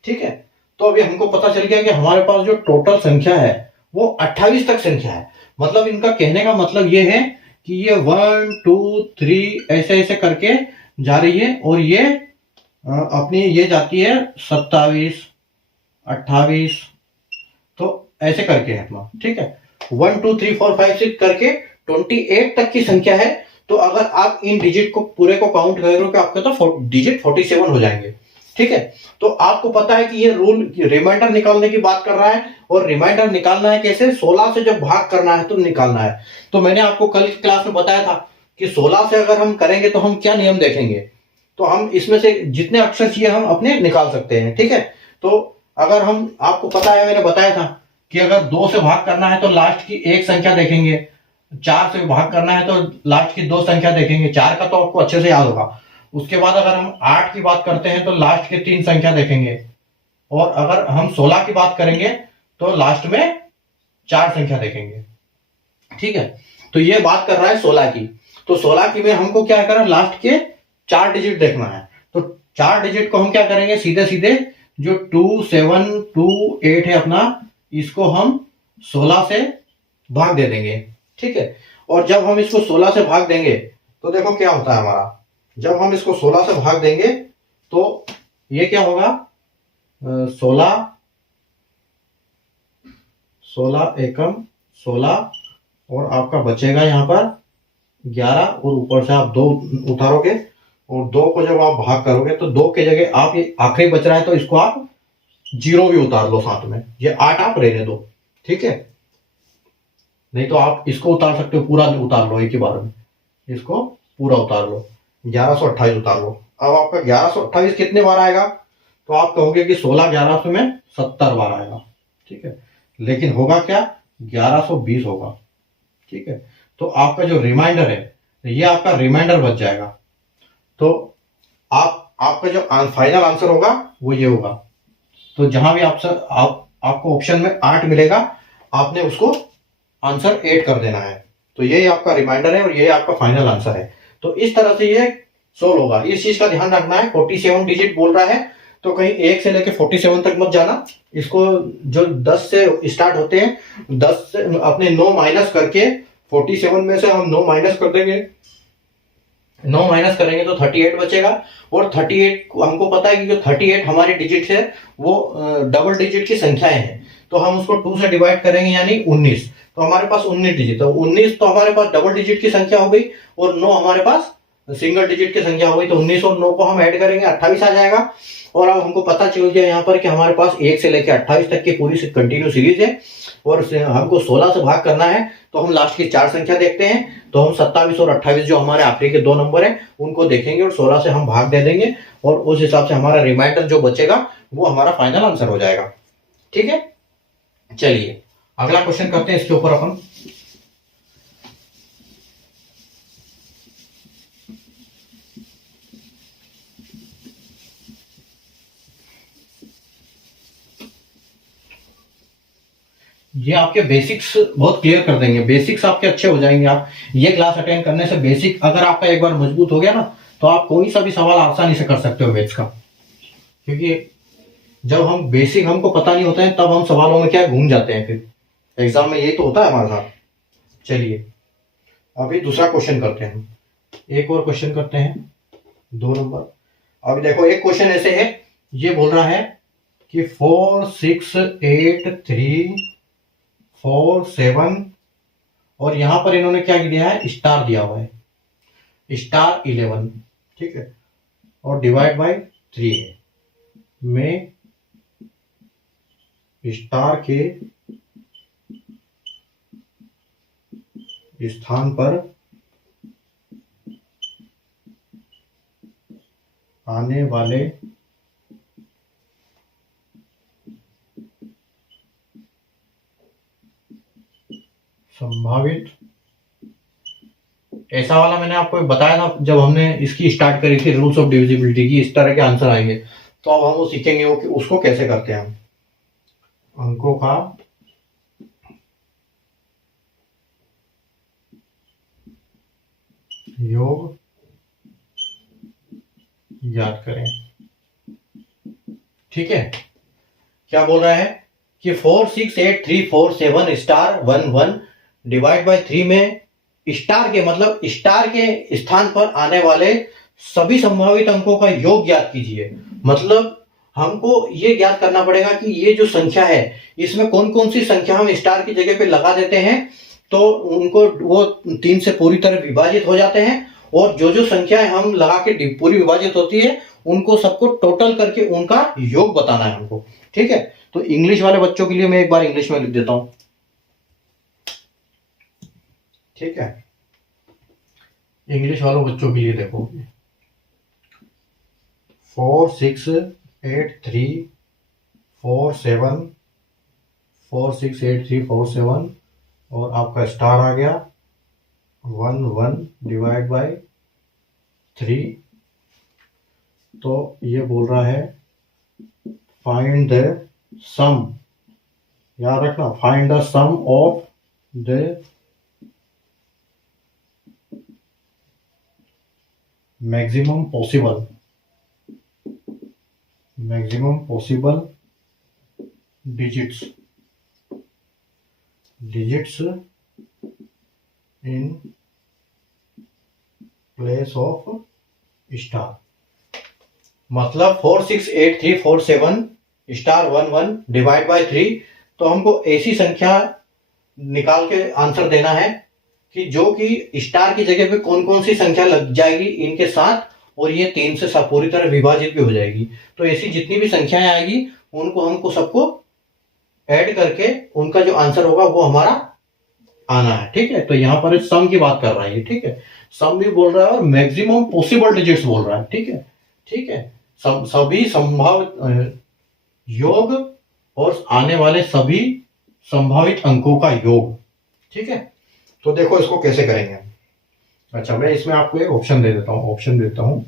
ठीक है, तो अभी हमको पता चल गया कि हमारे पास जो टोटल संख्या है वो 28 तक संख्या है। मतलब इनका कहने का मतलब ये है कि ये 1 2 3 ऐसे ऐसे करके जा रही है, और ये अपनी ये जाती है 27 28, तो ऐसे करके है अपना। ठीक है, 1 2 3 4 5 6 करके 28 तक की संख्या है। तो अगर आप इन डिजिट को पूरे को काउंट करोगे तो आपके तो डिजिट 47 हो जाएंगे। ठीक है, तो आपको पता है कि ये रूल रिमाइंडर निकालने की बात कर रहा है, और रिमाइंडर निकालना है कैसे, 16 से जब भाग करना है तो निकालना है। तो मैंने आपको कल की क्लास में बताया था कि 16 से अगर हम करेंगे तो हम क्या नियम देखेंगे, तो हम इसमें से जितने अक्षर चाहिए हम अपने निकाल सकते हैं। ठीक है, तो अगर हम, आपको पता है मैंने बताया था कि अगर 2 से भाग करना है तो लास्ट की एक संख्या देखेंगे, 4 से भाग करना है तो लास्ट की 2 संख्या देखेंगे, 4 का तो आपको अच्छे से याद होगा। उसके बाद अगर हम 8 की बात करते हैं तो लास्ट के 3 संख्या देखेंगे, और अगर हम 16 की बात करेंगे तो लास्ट में 4 संख्या देखेंगे। ठीक है, तो ये बात कर रहा है 16 की। तो 16 की में हमको क्या करना, लास्ट के 4 डिजिट देखना है। तो 4 डिजिट को हम क्या करेंगे, सीधे सीधे जो 2728 है अपना, इसको हम 16 से भाग दे देंगे। ठीक है, और जब हम इसको 16 से भाग देंगे तो देखो क्या होता है हमारा, जब हम इसको 16 से भाग देंगे तो ये क्या होगा, 16 16 एकम 16, और आपका बचेगा यहाँ पर 11, और ऊपर से आप 2 उतारोगे, और 2 को जब आप भाग करोगे तो 2 के जगह आप, ये आखिरी बच रहा है तो इसको आप 0 भी उतार लो साथ में, ये 8 आप रहने दो। ठीक है, नहीं तो आप इसको उतार सकते हो, पूरा उतार लो एक ही बार में, इसको पूरा उतार लो, 1128 उतार लो। अब आपका 1128 कितने बार आएगा, तो आप कहोगे कि 16 1100 में 70 बार आएगा। ठीक है, लेकिन होगा क्या, 1120 होगा। ठीक है, तो आपका जो रिमाइंडर है, ये आपका रिमाइंडर बच जाएगा। तो आपका जो फाइनल आंसर होगा वो ये होगा। तो जहां भी आपको ऑप्शन में 8 मिलेगा, आपने उसको आंसर 8 कर देना है। तो यही आपका रिमाइंडर है और यही आपका फाइनल आंसर है। तो इस तरह से ये सोल्व होगा। इस चीज का ध्यान रखना है, 47 डिजिट बोल रहा है तो कहीं 1 से लेके 47 तक मत जाना। इसको जो 10 से स्टार्ट होते हैं, 10 से अपने 9 माइनस करके 47 में से हम 9 माइनस कर देंगे, 9 माइनस करेंगे तो 38 बचेगा। और 38 हमको पता है कि जो 38 हमारे डिजिट है वो डबल डिजिट की संख्याएं हैं, तो हम उसको 2 से डिवाइड करेंगे यानी 19, तो हमारे पास 19 डिजिट। तो 19 तो हमारे पास डबल डिजिट की संख्या हो गई, और 9 हमारे पास सिंगल डिजिट की संख्या हो गई। तो 19 और 9 को हम ऐड करेंगे, 28 आ जाएगा। और अब हमको पता चल गया यहाँ पर कि हमारे पास 1 से लेकर 28 तक की पूरी कंटिन्यू सीरीज है, और हमको 16 से भाग करना है। तो हम लास्ट की 4 संख्या देखते हैं, तो हम 27 और 28 जो हमारे आखिरी के 2 नंबर हैं उनको देखेंगे, और 16 से हम भाग दे देंगे, और उस हिसाब से हमारा रिमाइंडर जो बचेगा वो हमारा फाइनल आंसर हो जाएगा। ठीक है, चलिए अगला क्वेश्चन करते हैं इसके ऊपर अपन। ये आपके बेसिक्स बहुत क्लियर कर देंगे, बेसिक्स आपके अच्छे हो जाएंगे। आप ये क्लास अटेंड करने से बेसिक अगर आपका एक बार मजबूत हो गया ना, तो आप कोई सा भी सवाल आसानी से कर सकते हो मैथ्स का। क्योंकि जब हम बेसिक हमको पता नहीं होता है तब हम सवालों में क्या घूम जाते हैं, फिर एग्जाम में यही तो होता है हमारे साथ। चलिए अभी दूसरा क्वेश्चन करते हैं, एक और क्वेश्चन करते हैं 2 नंबर। अभी देखो एक क्वेश्चन ऐसे है, ये बोल रहा है कि 4 6 8 3 4 7, और यहां पर इन्होंने क्या दिया है, स्टार दिया हुआ है, स्टार 11। ठीक है, और डिवाइड बाय 3 है। में स्टार के स्थान पर आने वाले संभावित, ऐसा वाला मैंने आपको बताया था जब हमने इसकी स्टार्ट करी थी, रूल्स ऑफ डिविजिबिलिटी की, इस तरह के आंसर आएंगे। तो अब हम वो सीखेंगे वो कि उसको कैसे करते हैं हम, अंकों का योग याद करें। ठीक है, क्या बोल रहा है कि 4 6 8 3 4 7 स्टार 1 1 डिवाइड बाय 3 में स्टार के मतलब स्टार के स्थान पर आने वाले सभी संभावित अंकों का योग ज्ञात कीजिए। मतलब हमको ये ज्ञात करना पड़ेगा कि ये जो संख्या है इसमें कौन कौन सी संख्या हम स्टार की जगह पे लगा देते हैं तो उनको वो 3 से पूरी तरह विभाजित हो जाते हैं, और जो जो संख्याएं हम लगा के पूरी विभाजित होती है उनको सबको टोटल करके उनका योग बताना है हमको। ठीक है, तो इंग्लिश वाले बच्चों के लिए मैं एक बार इंग्लिश में लिख देता हूं। ठीक है, इंग्लिश वालों बच्चों के लिए देखो 4 6 8 3 4 7 4 6 8 3 4 7, और आपका स्टार आ गया 1 1 डिवाइड बाय 3। तो ये बोल रहा है फाइंड द सम, याद रखना, find the sum of the maximum possible digits in place of star. मतलब 4 6 8 3 4 7 स्टार 1 1 डिवाइड बाय 3। तो हमको ऐसी संख्या निकाल के आंसर देना है कि जो कि स्टार की जगह पे कौन कौन सी संख्या लग जाएगी इनके साथ, और ये 3 से सब पूरी तरह विभाजित भी हो जाएगी। तो ऐसी जितनी भी संख्याएं आएगी उनको हमको सबको ऐड करके उनका जो आंसर होगा वो हमारा आना है। ठीक है, तो यहाँ पर सम की बात कर रहा है। ठीक है, सम भी बोल रहा है और मैक्सिमम पॉसिबल डिजिट्स बोल रहा है। ठीक है, ठीक है, सभी संभावित योग और आने वाले सभी संभावित अंकों का योग। ठीक है, तो देखो इसको कैसे करेंगे। अच्छा, मैं इसमें आपको एक ऑप्शन दे देता हूं।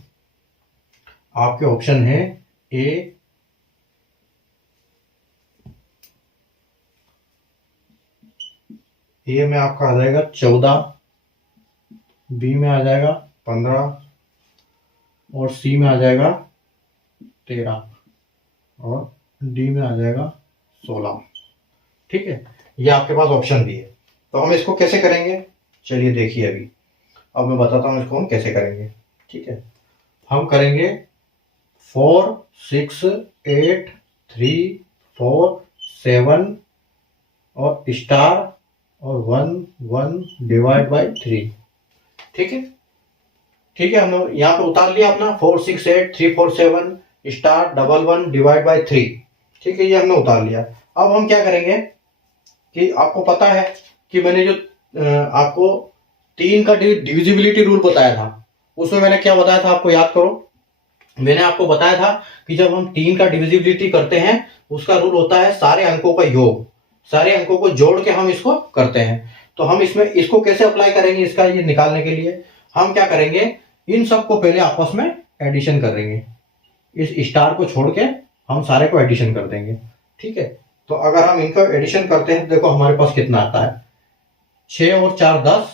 आपके ऑप्शन है ए में आपका आ जाएगा 14, बी में आ जाएगा 15 और सी में आ जाएगा 13 और डी में आ जाएगा 16। ठीक है, ये आपके पास ऑप्शन भी है। तो हम इसको कैसे करेंगे, चलिए देखिए अभी। अब मैं बताता हूँ इसको हम कैसे करेंगे। ठीक है, हम करेंगे 4 6 8 3 4 7 और स्टार और 1 1 डिवाइड बाय 3। ठीक है, ठीक है, हमने यहाँ पे उतार लिया अपना 4 6 8 3 4 7 स्टार 1 1 डिवाइड बाय 3। ठीक है, ये हमने उतार लिया। अब हम क्या करेंगे कि आपको पता है कि मैंने जो आपको 3 का डिविजिबिलिटी रूल बताया था, उसमें मैंने क्या बताया था आपको याद करो। मैंने आपको बताया था कि जब हम 3 का डिविजिबिलिटी करते हैं उसका रूल होता है सारे अंकों का योग, सारे अंकों को जोड़ के हम इसको करते हैं। तो हम इसमें इसको कैसे अप्लाई करेंगे, इसका ये निकालने के लिए हम क्या करेंगे, इन सबको पहले आपस में एडिशन करेंगे। इस स्टार को छोड़ के हम सारे को एडिशन कर देंगे। ठीक है, तो अगर हम इनका एडिशन करते हैं देखो हमारे पास कितना आता है, 6 और 4 10,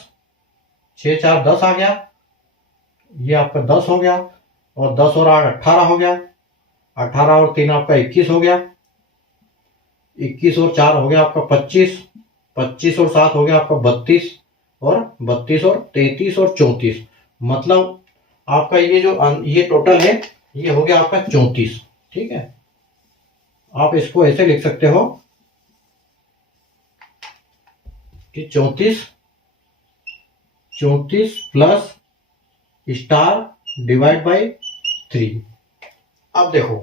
6 4 10 आ गया, ये आपका 10 हो गया, और 10 और 8 18 हो गया, 18 और 3 आपका 21 हो गया, 21 और 4 हो गया आपका 25, 25 और 7 हो गया आपका 32, और 32 और 33 और 34। मतलब आपका ये टोटल है, ये हो गया आपका 34। ठीक है, आप इसको ऐसे लिख सकते हो कि 34 प्लस स्टार डिवाइड बाय 3। अब देखो,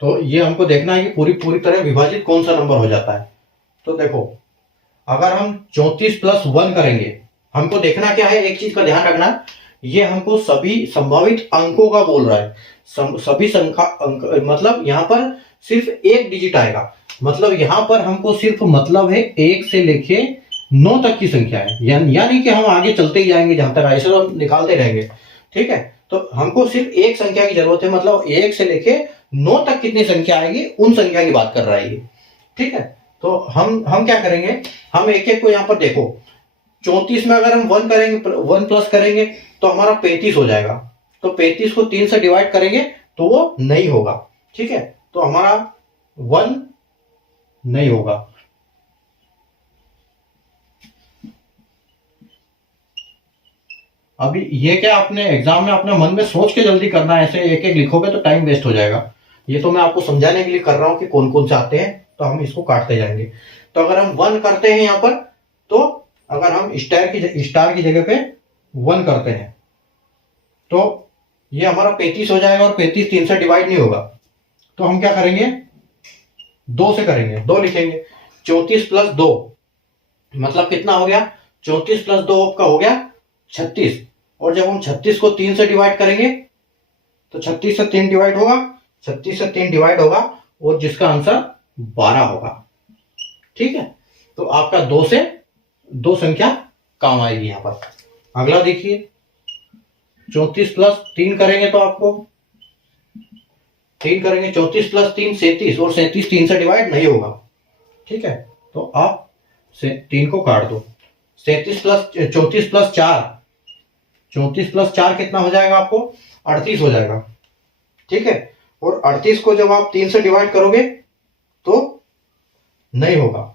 तो ये हमको देखना है कि पूरी तरह विभाजित कौन सा नंबर हो जाता है। तो देखो, अगर हम 34 प्लस 1 करेंगे, हमको देखना क्या है, एक चीज का ध्यान रखना, ये हमको सभी संभावित अंकों का बोल रहा है। सभी संख्या अंक, मतलब यहाँ पर सिर्फ एक डिजिट आएगा। मतलब यहाँ पर हमको सिर्फ मतलब है 1 से लेके 9 तक की संख्या है, यानी कि हम आगे चलते ही जाएंगे जहां तक, ऐसे तो हम निकालते रहेंगे। ठीक है, तो हमको सिर्फ एक संख्या की जरूरत है, मतलब 1 से लेके 9 तक कितनी संख्या आएगी उन संख्या की बात कर रहा है ये। ठीक है, तो हम क्या करेंगे, हम एक एक को यहाँ पर देखो, 34 में अगर हम 1 करेंगे, 1 प्लस करेंगे तो हमारा 35 हो जाएगा। तो 35 को 3 से डिवाइड करेंगे तो वो नहीं होगा। ठीक है, तो हमारा 1 नहीं होगा। अभी ये क्या अपने एग्जाम में अपने मन में सोच के जल्दी करना है, ऐसे एक एक लिखोगे तो टाइम वेस्ट हो जाएगा। ये तो मैं आपको समझाने के लिए कर रहा हूं कि कौन कौन से आते हैं, तो हम इसको काटते जाएंगे। तो अगर हम 1 करते हैं यहां पर, तो अगर हम स्टार की जगह पे 1 करते हैं तो ये हमारा 35 हो जाएगा, और 35 3 से डिवाइड नहीं होगा। तो हम क्या करेंगे, 2 से करेंगे, 2 लिखेंगे। 34 प्लस 2 मतलब कितना हो गया, 34 प्लस 2 आपका हो गया 36। और जब हम 36 को 3 से डिवाइड करेंगे तो 36 से 3 डिवाइड होगा, 36 से 3 डिवाइड होगा, और जिसका आंसर 12 होगा। ठीक है, तो आपका 2 से 2 संख्या काम आएगी यहां पर। अगला देखिए 34 प्लस 3 करेंगे तो आपको 3 करेंगे, 34 प्लस 3 37, और 37 3 से डिवाइड नहीं होगा। ठीक है, तो आप 3 को काट दो। 34 प्लस 4, 34 प्लस 4 कितना हो जाएगा आपको? 38 हो जाएगा। ठीक है, और 38 को जब आप 3 से डिवाइड करोगे तो नहीं होगा,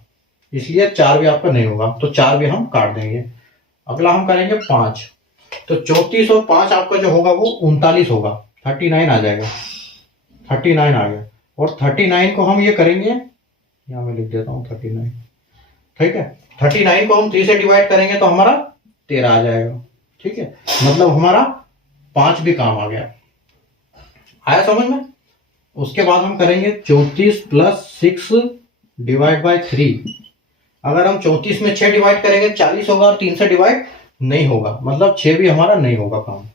इसलिए 4 भी आपका नहीं होगा, तो 4 भी हम काट देंगे। अगला हम करेंगे 5, तो 34 और 5 आपका जो होगा वो 39 होगा, 39 आ जाएगा, 39 आ गया। और 39 को हम ये करेंगे, यहाँ मैं लिख देता हूँ 39। ठीक है, 39 को हम 3 से डिवाइड करेंगे तो हमारा 13 आ जाएगा। ठीक है, मतलब हमारा 5 भी काम आ गया। आया समझ में? उसके बाद हम करेंगे 34 प्लस 6 डिवाइड बाय 3। अगर हम 34 में 6 डिवाइड करेंगे 40 होगा, और 3 से डिवाइड नहीं होगा, मतलब 6 भी हमारा नहीं होगा काम।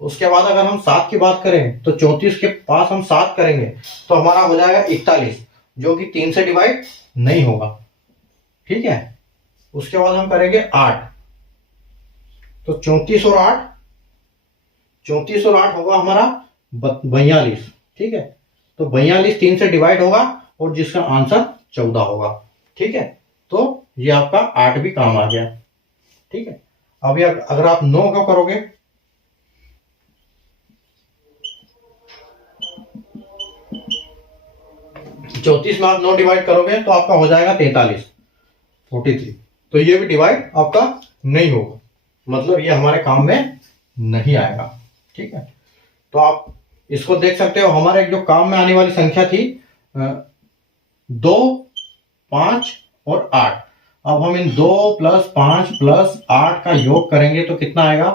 उसके बाद अगर हम 7 की बात करें तो 34 के पास हम 7 करेंगे तो हमारा हो जाएगा 41, जो कि 3 से डिवाइड नहीं होगा। ठीक है, उसके बाद हम करेंगे 8, तो 34 और 8 होगा हमारा 42। ठीक है, तो 42 3 से डिवाइड होगा, और जिसका आंसर 14 होगा। ठीक है, तो ये आपका 8 भी काम आ गया। ठीक है, अभी अगर आप 9 का करोगे, चौतीस में आप 9 डिवाइड करोगे तो आपका हो जाएगा 43, 43। तो ये भी डिवाइड आपका नहीं होगा, मतलब ये हमारे काम में नहीं आएगा। ठीक है, तो आप इसको देख सकते हो, हमारे जो काम में आने वाली संख्या थी 2, 5 और 8। अब हम इन 2 प्लस 5 प्लस 8 का योग करेंगे तो कितना आएगा?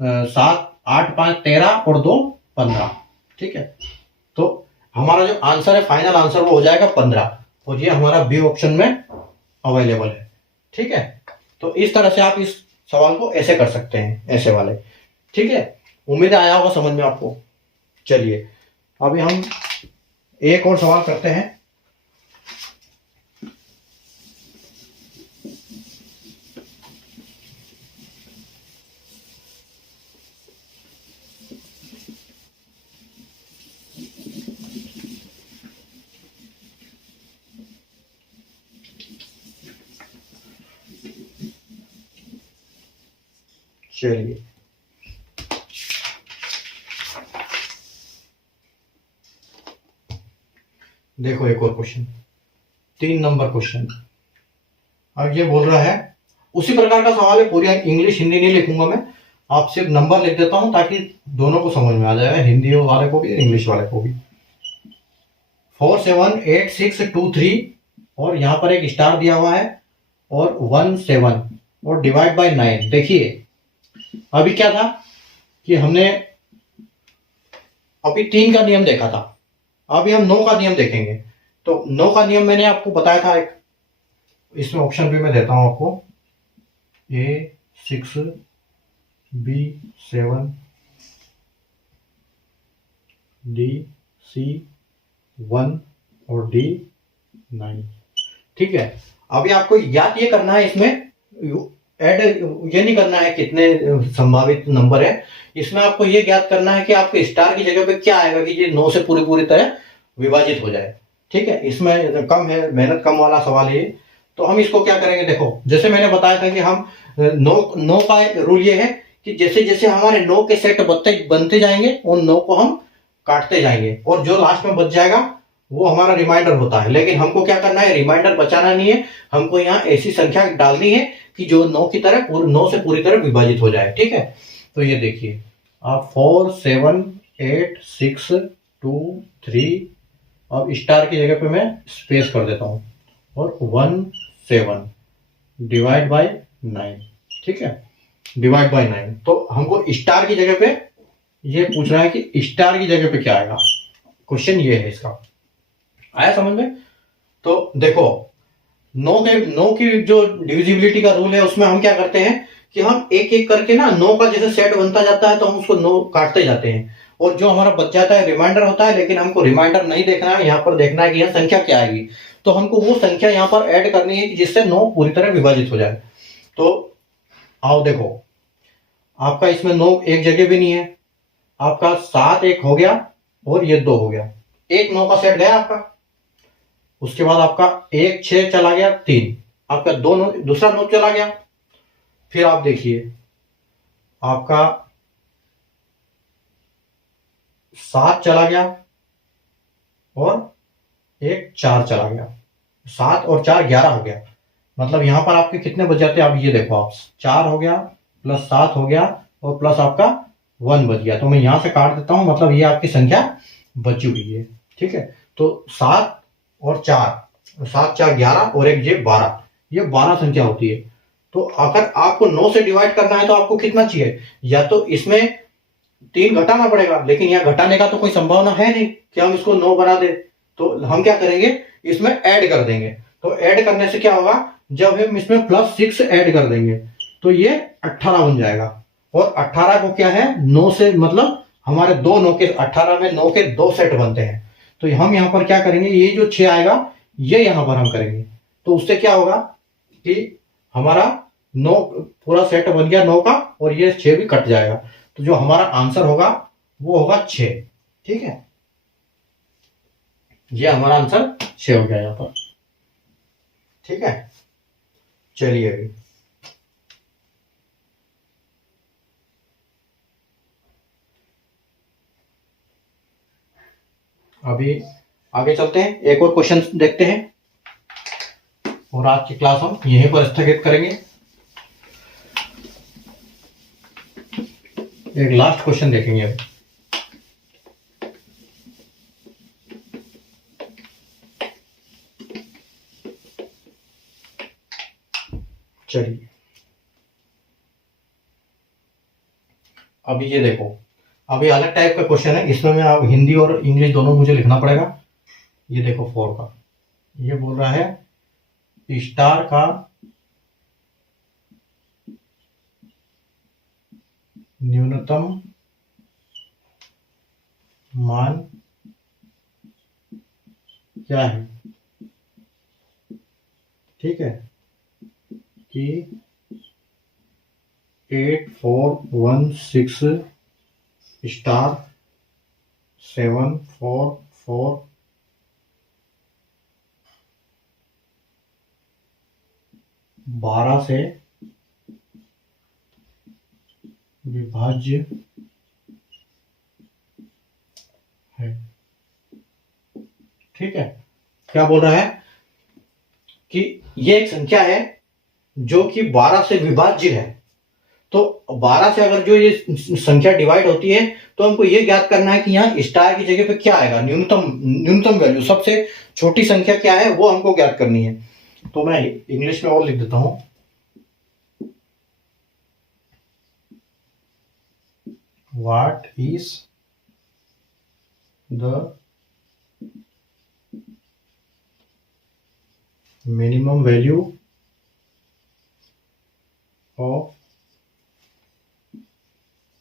7, 8, 5 13 और 2 15। ठीक है, तो हमारा जो आंसर है, फाइनल आंसर, वो हो जाएगा 15, और ये हमारा बी ऑप्शन में अवेलेबल है। ठीक है, तो इस तरह से आप इस सवाल को ऐसे कर सकते हैं, ऐसे वाले। ठीक है, उम्मीद आया होगा समझ में आपको। चलिए अभी हम एक और सवाल करते हैं। चलिए देखो एक और क्वेश्चन, 3 नंबर क्वेश्चन। अब ये बोल रहा है, उसी प्रकार का सवाल है, पूरी इंग्लिश हिंदी नहीं लिखूंगा मैं, आप सिर्फ नंबर लिख देता हूं ताकि दोनों को समझ में आ जाएगा, हिंदी वाले को भी इंग्लिश वाले को भी। 4 7 8 6 2 3, और यहां पर एक स्टार दिया हुआ है, और 1 7, और डिवाइड बाय 9। देखिए अभी क्या था कि हमने अभी 3 का नियम देखा था, अभी हम 9 का नियम देखेंगे। तो 9 का नियम मैंने आपको बताया था, एक इसमें ऑप्शन भी मैं देता हूं आपको, A 6, B 7, D C 1 और D 9। ठीक है, अभी आपको याद ये करना है, इसमें ऐड ये नहीं करना है कितने संभावित नंबर है, इसमें आपको ये ज्ञात करना है कि आपके स्टार की जगह पे क्या आएगा कि ये 9 से पूरी तरह विभाजित हो जाए। ठीक है, इसमें कम है, मेहनत कम वाला सवाल है। तो हम इसको क्या करेंगे, देखो जैसे मैंने बताया था कि हम 9 का रूल ये है कि जैसे जैसे हमारे 9 के सेट बनते जाएंगे, उन 9 को हम काटते जाएंगे, और जो लास्ट में बच जाएगा वो हमारा रिमाइंडर होता है। लेकिन हमको क्या करना है, रिमाइंडर बचाना नहीं है, हमको यहाँ ऐसी संख्या डालनी है कि जो 9 की तरह 9 से पूरी तरह विभाजित हो जाए। ठीक है, तो ये देखिए आप 4 7 8 6 2 3, अब स्टार की जगह पे मैं स्पेस कर देता हूं, और 1 7 डिवाइड बाय 9। ठीक है, डिवाइड बाय 9। तो हमको स्टार की जगह पे ये पूछ रहा है कि स्टार की जगह पे क्या आएगा, क्वेश्चन ये है इसका। आया समझ में? तो देखो 9 की जो डिविजिबिलिटी का रूल है, उसमें हम क्या करते हैं कि हम एक एक करके ना 9 का जैसे सेट बनता जाता है तो हम उसको 9 काटते जाते हैं, और जो हमारा बच जाता है रिमाइंडर होता है, लेकिन हमको रिमाइंडर नहीं देखना है, यहाँ पर देखना है कि यह संख्या क्या आएगी। तो हमको वो संख्या यहाँ पर ऐड करनी है कि जिससे 9 पूरी तरह विभाजित हो जाए। तो आओ देखो, आपका इसमें 9 एक जगह भी नहीं है, आपका 7 एक हो गया और ये 2 हो गया, एक 9 का सेट गया आपका। उसके बाद आपका 1 6 चला गया, 3 आपका दूसरा 9 चला गया। फिर आप देखिए आपका 7 चला गया और 1 4 चला गया, 7 और 4 11 हो गया। मतलब यहां पर आपके कितने बच जाते हैं, आप ये देखो, आप 4 हो गया प्लस 7 हो गया और प्लस आपका 1 बच गया। तो मैं यहां से काट देता हूं, मतलब ये आपकी संख्या बच चुकी है। ठीक है, तो 7 और 4, 7 4 11 और 1 12, ये 12 संख्या होती है। तो अगर आपको 9 से डिवाइड करना है तो आपको कितना चाहिए, या तो इसमें 3 घटाना पड़ेगा, लेकिन यहाँ घटाने का तो कोई संभावना है नहीं कि हम इसको 9 बना दे। तो हम क्या करेंगे, इसमें ऐड कर देंगे। तो ऐड करने से क्या होगा, जब हम इसमें +6 ऐड कर देंगे तो ये 18 बन जाएगा। और 18 को क्या है, 9 से मतलब हमारे 2 9 के 18 में 9 के 2 सेट बनते हैं। तो हम यहाँ पर क्या करेंगे, ये जो 6 आएगा ये यहाँ पर हम करेंगे। तो उससे क्या होगा कि हमारा 9 पूरा सेट बन गया 9 का, और ये 6 भी कट जाएगा। तो जो हमारा आंसर होगा वो होगा 6। ठीक है, ये हमारा आंसर 6 हो गया यहाँ पर। ठीक है, चलिए अभी आगे चलते हैं, एक और क्वेश्चन देखते हैं और आज की क्लास हम यहीं पर स्थगित करेंगे। एक लास्ट क्वेश्चन देखेंगे अभी। चलिए अभी ये देखो, अभी अलग टाइप का क्वेश्चन है, इसमें मैं आप हिंदी और इंग्लिश दोनों मुझे लिखना पड़ेगा। ये देखो 4 का, ये बोल रहा है स्टार का न्यूनतम मान क्या है। ठीक है, कि 8416 स्टार 744 12 से विभाज्य है। ठीक है, क्या बोल रहा है कि ये एक संख्या है जो कि 12 से विभाज्य है। तो 12 से अगर जो ये संख्या डिवाइड होती है तो हमको ये ज्ञात करना है कि यहाँ स्टार की जगह पे क्या आएगा, न्यूनतम वैल्यू, सबसे छोटी संख्या क्या है वो हमको ज्ञात करनी है। तो मैं इंग्लिश में और लिख देता हूं, what is the minimum value of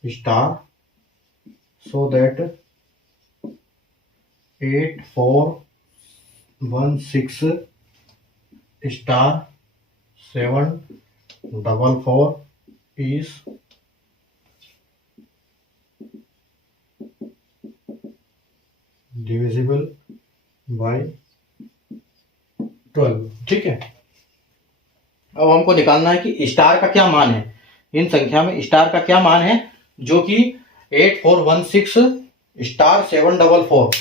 star so that 8416 star 744 is divisible by 12। ठीक है, अब हमको निकालना है कि स्टार का क्या मान है, इन संख्या में स्टार का क्या मान है जो कि 8416 स्टार 744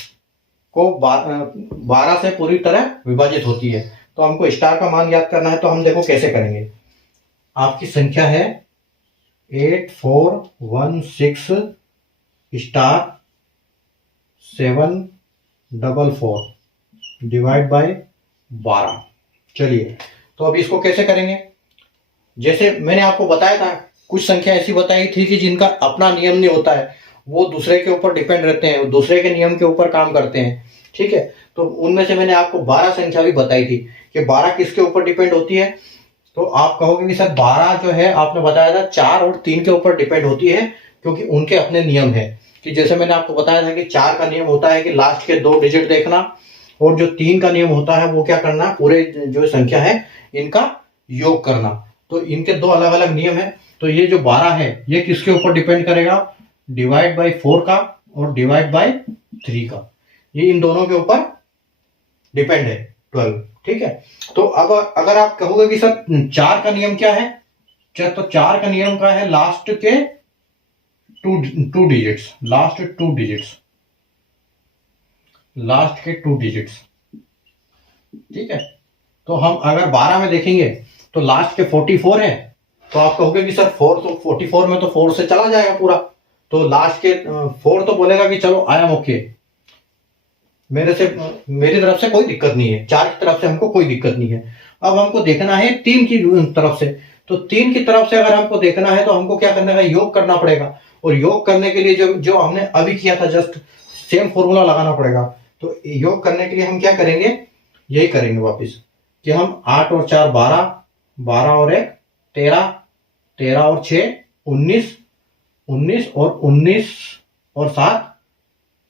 को 12 से पूरी तरह विभाजित होती है। तो हमको स्टार का मान याद करना है, तो हम देखो कैसे करेंगे। आपकी संख्या है 8416 स्टार 744 डिवाइड बाय 12। चलिए, तो अब इसको कैसे करेंगे, जैसे मैंने आपको बताया था, कुछ संख्या ऐसी बताई थी कि जिनका अपना नियम नहीं होता है, वो दूसरे के ऊपर डिपेंड रहते हैं, दूसरे के नियम के ऊपर काम करते हैं। ठीक है, तो उनमें से मैंने आपको 12 संख्या भी बताई थी कि 12 किसके ऊपर डिपेंड होती है। तो आप कहोगे कि सर 12 जो है आपने बताया था 4 और 3 के ऊपर डिपेंड होती है, क्योंकि उनके अपने नियम है। कि जैसे मैंने आपको बताया था कि 4 का नियम होता है कि लास्ट के 2 डिजिट देखना, और जो 3 का नियम होता है वो क्या करना, पूरे जो संख्या है इनका योग करना। तो इनके 2 अलग अलग नियम है। तो ये जो 12 है ये किसके ऊपर डिपेंड करेगा, डिवाइड बाई 4 का और डिवाइड बाई 3 का, ये इन दोनों के ऊपर डिपेंड है 12। ठीक है, तो अब अगर आप कहोगे कि सर 4 का नियम क्या है, तो 4 का नियम का है लास्ट के टू डिजिट्स, लास्ट के टू डिजिट्स। ठीक है, तो हम अगर 12 में देखेंगे तो लास्ट के 44 है, तो आप कहोगे कि सर 4 तो 44 में तो 4 से चला जाएगा पूरा, तो लास्ट के 4 तो बोलेगा कि चलो आई एम ओके, मेरी तरफ से कोई दिक्कत नहीं है, 4 की तरफ से हमको कोई दिक्कत नहीं है। अब हमको देखना है 3 की तरफ से, तो 3 की तरफ से अगर हमको देखना है तो हमको क्या करना है, योग करना पड़ेगा। और योग करने के लिए जो हमने अभी किया था, जस्ट सेम फॉर्मूला लगाना पड़ेगा। तो योग करने के लिए हम क्या करेंगे, यही करेंगे वापस कि हम 8 और 4 12, 12 और 1 13, 13 और 6 19, 19 और 19 और 7,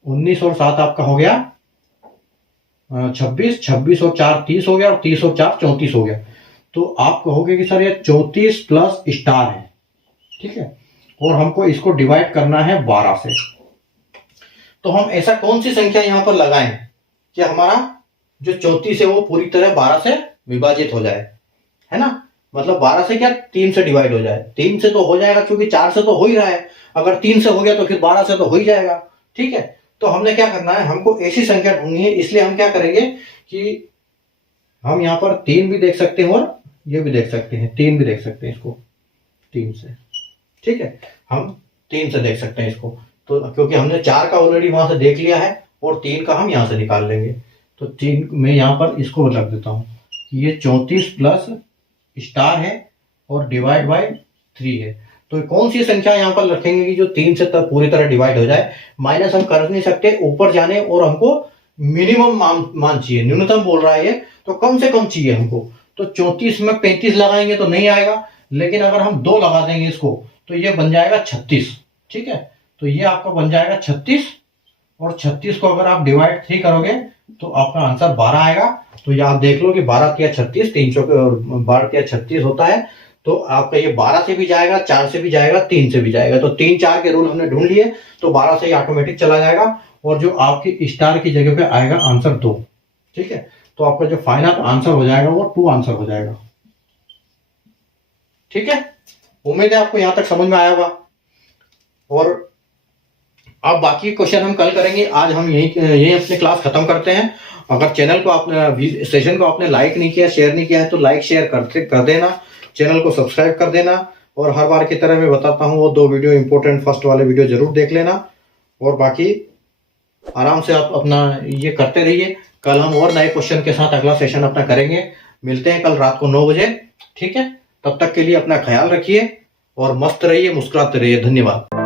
19 और 7 आपका हो गया 26, 26 और 4 30 हो गया, और 30 और 4 34 हो गया। तो आप कहोगे कि सर ये 34 प्लस स्टार है। ठीक है, और हमको इसको डिवाइड करना है 12 से। तो हम ऐसा कौन सी संख्या यहां पर लगाएं कि हमारा जो 34 है वो पूरी तरह 12 से विभाजित हो जाए, है ना, मतलब 12 से क्या 3 से डिवाइड हो जाए। 3 से तो हो जाएगा क्योंकि 4 से तो हो ही रहा है, अगर 3 से हो गया तो फिर 12 से तो हो ही जाएगा। ठीक है, तो हमने क्या करना है, हमको ऐसी संख्या ढूंढनी है, इसलिए हम क्या करेंगे कि हम यहाँ पर 3 भी देख सकते हैं और ये भी देख सकते हैं, 3 भी देख सकते हैं इसको 3 से। ठीक है, हम 3 से देख सकते हैं इसको, तो क्योंकि हमने 4 का ऑलरेडी वहां से देख लिया है और 3 का हम यहां से निकाल लेंगे। तो 3 में यहाँ पर इसको रख देता हूं कि ये 34 प्लस स्टार है और डिवाइड बाई 3 है। तो कौन सी संख्या यहाँ पर रखेंगे कि जो 3 से तब पूरी तरह डिवाइड हो जाए। माइनस हम कर नहीं सकते ऊपर जाने, और हमको मिनिमम मान चाहिए, न्यूनतम बोल रहा है ये, तो कम से कम चाहिए हमको। तो 34 में 35 लगाएंगे तो नहीं आएगा, लेकिन अगर हम 2 लगा देंगे इसको तो ये बन जाएगा 36। ठीक है, तो ये आपका बन जाएगा 36, और 36 को अगर आप डिवाइड 3 करोगे तो आपका आंसर 12 आएगा। तो ये आप देख लो कि 12 तिया 36, 12 तिया 36 होता है। तो आपका ये 12 से भी जाएगा, 4 से भी जाएगा, 3 से भी जाएगा। तो 3 4 के रूल हमने ढूंढ लिए, तो 12 से ही ऑटोमेटिक चला जाएगा, और जो आपकी स्टार की जगह पे आएगा आंसर 2। ठीक है, तो आपका जो फाइनल आंसर हो जाएगा वो 2 आंसर हो जाएगा। ठीक है, उम्मीद है आपको यहां तक समझ में आया होगा, और अब बाकी क्वेश्चन हम कल करेंगे। आज हम यही अपनी क्लास खत्म करते हैं। अगर चैनल को आपने सेशन को आपने लाइक नहीं किया, शेयर नहीं किया है, तो लाइक शेयर कर देना, चैनल को सब्सक्राइब कर देना, और हर बार की तरह मैं बताता हूँ वो 2 वीडियो इंपॉर्टेंट फर्स्ट वाले वीडियो जरूर देख लेना, और बाकी आराम से आप अपना ये करते रहिए। कल हम और नए क्वेश्चन के साथ अगला सेशन अपना करेंगे। मिलते हैं कल रात को 9 बजे। ठीक है, तब तक के लिए अपना ख्याल रखिए और मस्त रहिए, मुस्कुराते रहिए। धन्यवाद।